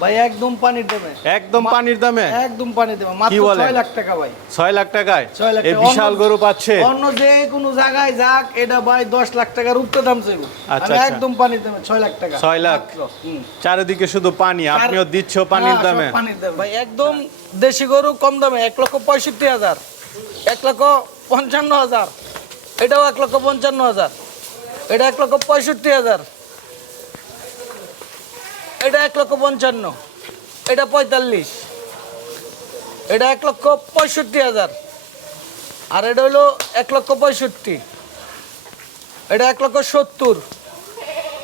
ভাই একদম পানির দামে। একদম পানির দামে? একদম পানির দামে। মাত্র বলেন? ছয় লাখ টাকা ভাই। ছয় লাখ টাকায়? ছয় লাখ এই বিশাল গরু পাচ্ছে? অন্য যে কোনো জায়গায় যাক এটা ভাই দশ লাখ টাকার উপরে দাম চাইব। আচ্ছা, আচ্ছা। একদম পানির দামে ছয় লাখ টাকা। ছয় লাখ? চারিদিকে শুধু পানি আপনিও দিচ্ছ পানির হ্যাঁ, দামে? পানির দামে। ভাই একদম দেশি গরু কম দামে এক লক্ষ পঁয়ষট্টি হাজার। এক লক্ষ পঞ্চান্ন হাজার। এটাও এক লক্ষ পঞ্চান্ন হাজার। এটা এক লক্ষ পঁয়ষট্টি হাজার। এটা এক লক্ষ পঞ্চান্ন, এটা পঁয়তাল্লিশ, এটা এক লক্ষ পঁয়ষট্টি হাজার, আর এটা হলো এক লক্ষ পঁয়ষট্টি, এটা এক লক্ষ সত্তর,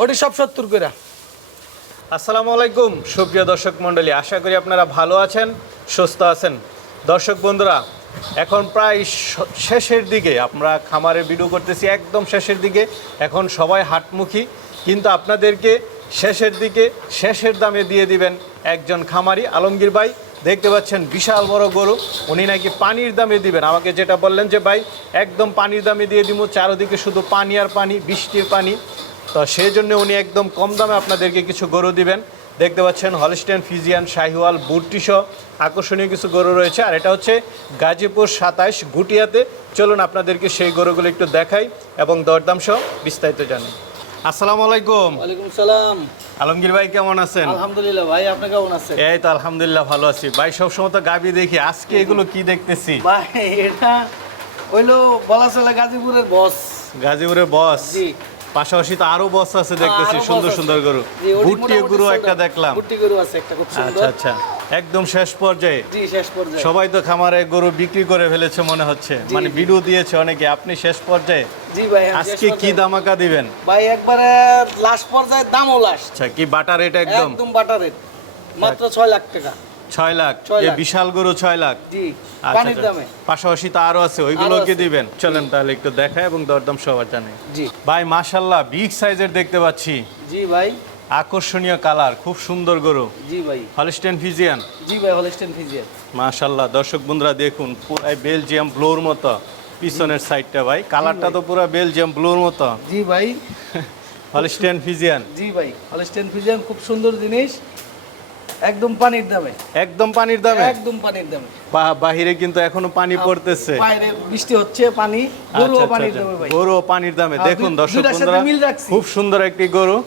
ওটি সব সত্তর করে আসসালামু আলাইকুম, সুপ্রিয় দর্শক মণ্ডলী, আশা করি আপনারা ভালো আছেন, সুস্থ আছেন। দর্শক বন্ধুরা, এখন প্রায় শেষের দিকে, আমরা খামারে ভিডিও করতেছি একদম শেষের দিকে, এখন সবাই হাটমুখী, কিন্তু আপনাদেরকে শেষের দিকে শেষের দামে দিয়ে দিবেন একজন খামারি আলমগীর ভাই। দেখতে পাচ্ছেন বিশাল বড় গরু, উনি নাকি পানির দামে দিবেন। আমাকে যেটা বললেন যে, ভাই, একদম পানির দামে দিয়ে দিব চারোদিকে শুধু পানি আর পানি, বৃষ্টির পানি। তো সেই জন্য উনি একদম কম দামে আপনাদেরকে কিছু গরু দিবেন। দেখতে পাচ্ছেন হলস্টেন ফিজিয়ান শাহিওয়াল বুটটি সহ আকর্ষণীয় কিছু গরু রয়েছে। আর এটা হচ্ছে গাজীপুর সাতাইশ গুটিয়াতে। চলুন আপনাদেরকে সেই গরুগুলো একটু দেখাই এবং দরদাম সহ বিস্তারিত জানাই। আসসালামু আলাইকুম। ওয়ালাইকুম সালাম। আলমগীর ভাই কেমন আছেন? আলহামদুলিল্লাহ ভাই আপনি কেমন আছেন? এই তো আলহামদুলিল্লাহ ভালো আছি। ভাই সবসময় তো গাবি দেখি আজকে এগুলো কি দেখতেছি? ভাই এটা হইল বলা চলে গাজীপুরের বস। গাজীপুরের বস? জি। পাশাপাশি তো আরও বস আছে দেখতেছি সুন্দর সুন্দর গরু। ভুট্টি গরু একটা দেখলাম। ভুট্টি গরু আছে একটা খুব সুন্দর। আচ্ছা আচ্ছা। একদম শেষ পর্যায়ে। সবাই তো খামারে গরু বিক্রি করে ফেলেছে মনে হচ্ছে। মানে ভিডিও দিয়েছে অনেকে। আপনি শেষ পর্যায়ে? আজকে কি দামাকা দিবেন? ভাই একবারে লাস্ট পর্যায়ে দামও লাস্ট। আচ্ছা কি বাটার রেট একদম? একদম বাটার রেট। মাত্র ছয় লাখ টাকা। ছয় লাখ? লাখ। বিশাল গরু ছয় লাখ? আচ্ছা, আচ্ছা। পাশাপাশি তো আরও আছে। ওইগুলো কি দিবেন? চলেন তাহলে একটু দেখায় এবং দরদাম সবার জানে ভাই মাশাল্লাহ বিগ সাইজের দেখতে পাচ্ছি। জি ভাই। আকর্ষণীয় কালার খুব সুন্দর গরু। জি ভাই। হলস্টেন ফিজিয়ান জি ভাই হলস্টেন ফিজিয়ান মাশাল্লাহ দর্শক বন্ধুরা দেখুন পুরাই বেলজিয়াম ব্লোর মতো পিছনের সাইডটা ভাই। কালারটা তো পুরো বেলজিয়াম ব্লোর মতো। জি ভাই। হলস্টেন ফিজিয়ান জি ভাই হলস্টেন ফিজিয়ান খুব সুন্দর জিনিস। একদম পানির দামে। একদম পানির দামে? একদম পানির দামে। বা- বাহিরে কিন্তু এখনও পানি পড়তেছে। বাইরে বৃষ্টি হচ্ছে পানি। গরুও আচ্ছা, আচ্ছা, পানির আচ্ছা। দামে ভাই। গরু পানির দামে। দেখুন দর্শক বন্ধুরা খুব সুন্দর একটি গরু।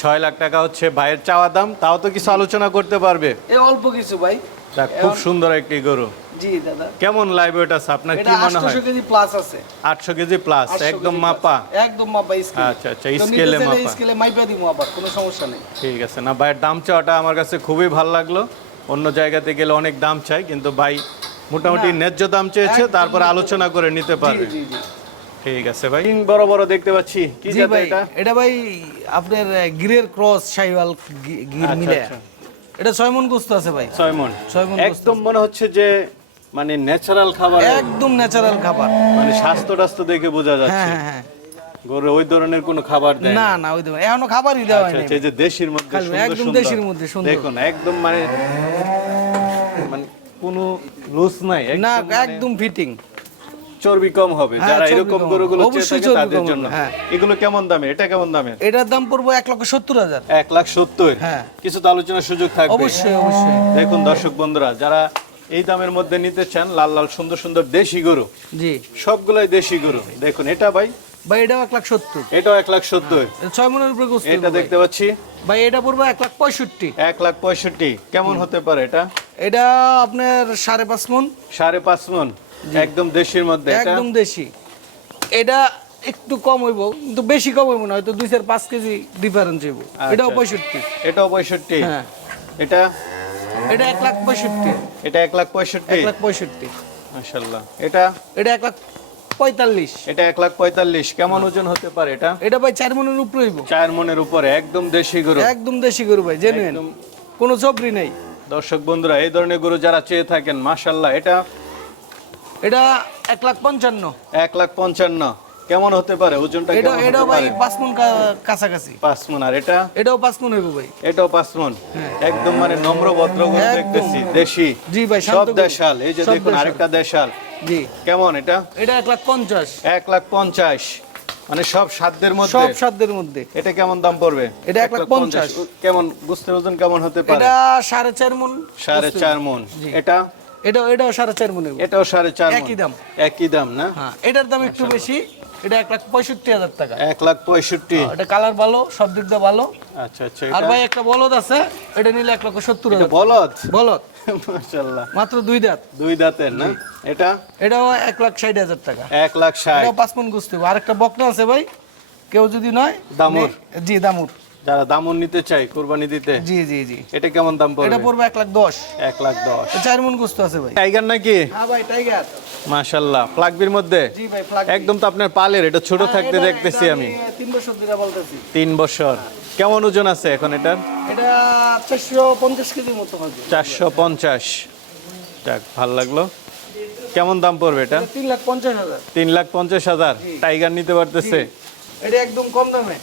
ছয় লাখ টাকা হচ্ছে ভাইয়ের চাওয়া দাম তাও তো কিছু আলোচনা করতে পারবে। এ অল্প কিছু ভাই। যাক, খুব সুন্দর একটি গরু। জি দাদা। কেমন লাইভ আছে? আপনার কি মনে হয়? 800 কেজি প্লাস আছে। আটশো কেজি প্লাস একদম মাপা। একদম মাপা স্কেল আচ্ছা, আচ্ছা, এ মাপা। স্কেলে মাইপা দিমু আবার কোনো সমস্যা নেই। ঠিক আছে না ভাইয়ের দাম চাওয়াটা আমার কাছে খুবই ভালো লাগল। অন্য জায়গাতে গেলে অনেক দাম চাই কিন্তু ভাই মোটামুটি ন্যায্য দাম চেয়েছে তারপর আলোচনা করে নিতে পারবে। জি জি। ঠিক আছে ভাই। তিন বড় বড় দেখতে পাচ্ছি। কি জি এটা? এটা ভাই আপনার গিরের ক্রস শাইওয়াল গির আচ্ছা, মিলে। আচ্ছা। এটা ছয় মন গোস্ত আছে ভাই। ছয় মন ছয় মণ একদম মনে হচ্ছে যে মানে ন্যাচারাল খাবার। একদম ন্যাচারাল খাবার। মানে স্বাস্থ্য টাস্থ্য দেখে বোঝা হ্যাঁ যাচ্ছে। হ্যাঁ হ্যাঁ। গরু ওই ধরনের কোনো খাবার দেয় না না। ওই দেবেন এখনও খাবারই দেওয়া আচ্ছা হয়নি। আচ্ছা, যে দেশির মধ্যে সুন্দর একদম। দেশির মধ্যে সুন্দর। দেখুন একদম মানে মানে কোনো লুজ নাই। না মানে একদম ফিটিং চর্বি কম হবে হ্যাঁ, যারা এরকম গরুগুলো চেয়ে তাদের জন্য। হ্যাঁ। এগুলো কেমন দামে? এটা কেমন দামে? এটার দাম পড়ব এক লক্ষ সত্তর হাজার। এক লাখ সত্তর? হ্যাঁ। কিছু তো আলোচনার সুযোগ থাকবে। অবশ্যই অবশ্যই। দেখুন দর্শক বন্ধুরা যারা এই দামের মধ্যে নিতে চান লাল লাল সুন্দর সুন্দর দেশি গরু জি। সবগুলাই দেশি গরু। দেখুন এটা ভাই ভাই এটাও এক লাখ সত্তর। এটাও এক লাখ সত্তর। ছয় মনের উপরে গোস্ত এটা দেখতে পাচ্ছি। ভাই এটা পড়ব এক লাখ পঁয়ষট্টি। এক লাখ পঁয়ষট্টি। কেমন হতে পারে এটা? এটা আপনার সাড়ে পাঁচ মন। সাড়ে পাঁচ মন। একদম দেশির মধ্যে একদম দেশি। এটা একটু কম হইব কিন্তু বেশি কম হইব না হয়তো দুই চার পাঁচ কেজি ডিফারেন্স হইব। এটাও আচ্ছা। পঁয়ষট্টি। এটাও পঁয়ষট্টি? হ্যাঁ। এটা? এটা এক লাখ পঁয়ষট্টি। এটা এক লাখ পঁয়ষট্টি? এক লাখ পঁয়ষট্টি। মাশাল্লাহ এটা? এটা এক লাখ পঁয়তাল্লিশ। এটা এক লাখ পঁয়তাল্লিশ। কেমন ওজন হতে পারে এটা? এটা ভাই চার মনের উপরে চার মনের উপরে একদম দেশি গরু। একদম দেশি গরু ভাই জেনুইন কোনো চবরি নেই। দর্শক বন্ধুরা এই ধরনের গরু যারা চেয়ে থাকেন মাশাল্লাহ এটা এটা এক লাখ পঞ্চান্ন। এক লাখ পঞ্চান্ন। কেমন হতে পারে? ওজনটা এটা ভাই পারে? পাঁচ মন কাছাকাছি। পাঁচ মন আর এটা? এটাও পাঁচ মন হইব ভাই। এটাও পাঁচ মন। একদম মানে নম্র ভদ্র দেখতেছি। দেশি। জি ভাই, সব দেশাল। এই যে দেখুন। আরেকটা দেশাল। জি। কেমন এটা? এটা এক লাখ পঞ্চাশ। এক লাখ পঞ্চাশ। মানে সব সাধ্যের মধ্যে? সব সাধ্যের মধ্যে। এটা কেমন দাম পড়বে? এটা এক লাখ পঞ্চাশ। কেমন বুঝতে ওজন কেমন হতে পারে? এটা সাড়ে চার মন। সাড়ে চার মন। এটা এটা? এটাও সাড়ে চার মনে এটাও সাড়ে চার একই দাম। একই দাম না? হ্যাঁ এটার দাম একটু বেশি। এটা এক লাখ পঁয়ষট্টি হাজার টাকা। এক লাখ পঁয়ষট্টি। এটা কালার ভালো সব দিক দিয়ে ভালো। আচ্ছা আচ্ছা আর ভাই একটা বলদ আছে এটা নিলে এক লক্ষ সত্তর হাজার বলদ? বলদ। মাশাআল্লাহ। মাত্র দুই দাঁত। দুই দাঁতের না? এটা? এটাও এক লাখ ষাট হাজার টাকা। এক লাখ ষাট। পাঁচ মন গুছতে আর একটা বকনা আছে ভাই। কেউ যদি নয় দামুর। জি দামুর। যারা দামন নিতে চাই কোরবানি দিতে। জি জি জি। এটা কেমন দাম এটা পড়বে পড়বে এক লাখ দশ। এক লাখ দশ। চার মন গুছতে আছে ভাই। টাইগার নাকি? হ্যাঁ ভাই টাইগার। প্লাগবির মধ্যে? জি ভাই একদম তো আপনার পালের এটা ছোট থাকতে দেখতেছি আমি তিন বছর ধরে বলতেছি। তিন বছর। কেমন ওজন আছে এখন এটার? এটা চারশো পঞ্চাশ কেজির মতো হবে। চারশো পঞ্চাশ। যাক ভালো লাগল। কেমন দাম পড়বে এটা? তিন লাখ পঞ্চাশ হাজার। তিন লাখ পঞ্চাশ হাজার। টাইগার নিতে পারতেছে? এটা একদম কম দামে।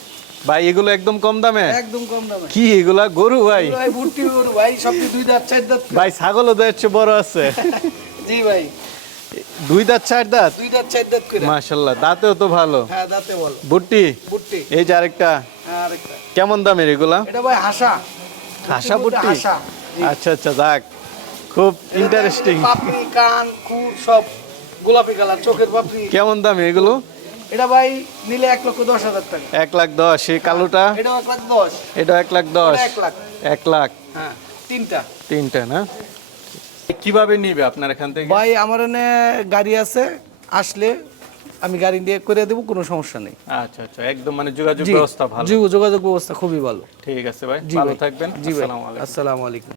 ভাই এগুলো একদম কম দামে? একদম কম দামে। কি এগুলা গরু ভাই? ভাই গরু ভাই সব দুই দাঁত চার দাঁত? ভাই ছাগলও তো চেয়ে বড় আছে। জি ভাই। দুই দাঁত চার দাঁত? দুই দাঁত চার দাঁত করে। মাশাল্লাহ দাঁতেও তো ভালো। হ্যাঁ দাঁতে বুট্টি এই যে আরেকটা। কেমন দামের এগুলা? এটা ভাই হাসা। হাসা হাসা। আচ্ছা আচ্ছা যাক। খুব ইন্টারেস্টিং পাপড়ি কান খুর সব গোলাপি কালার চোখের পাপড়ি। কেমন দাম এগুলো? এটা ভাই নিলে এক লক্ষ দশ হাজার টাকা। এক লাখ দশ। এই কালোটা? এটাও এক লাখ দশ। এটা এক লাখ দশ। এক লাখ। এক লাখ। হ্যাঁ তিনটা। তিনটা না? কীভাবে নিবে আপনার এখান থেকে? ভাই আমার এনে গাড়ি আছে আসলে আমি গাড়ি দিয়ে করে দেবো কোনো সমস্যা নেই। আচ্ছা আচ্ছা একদম মানে যোগাযোগ ব্যবস্থা ভালো। যোগাযোগ ব্যবস্থা খুবই ভালো। ঠিক আছে ভাই ভালো থাকবেন জি ভাই আসসালামু আলাইকুম।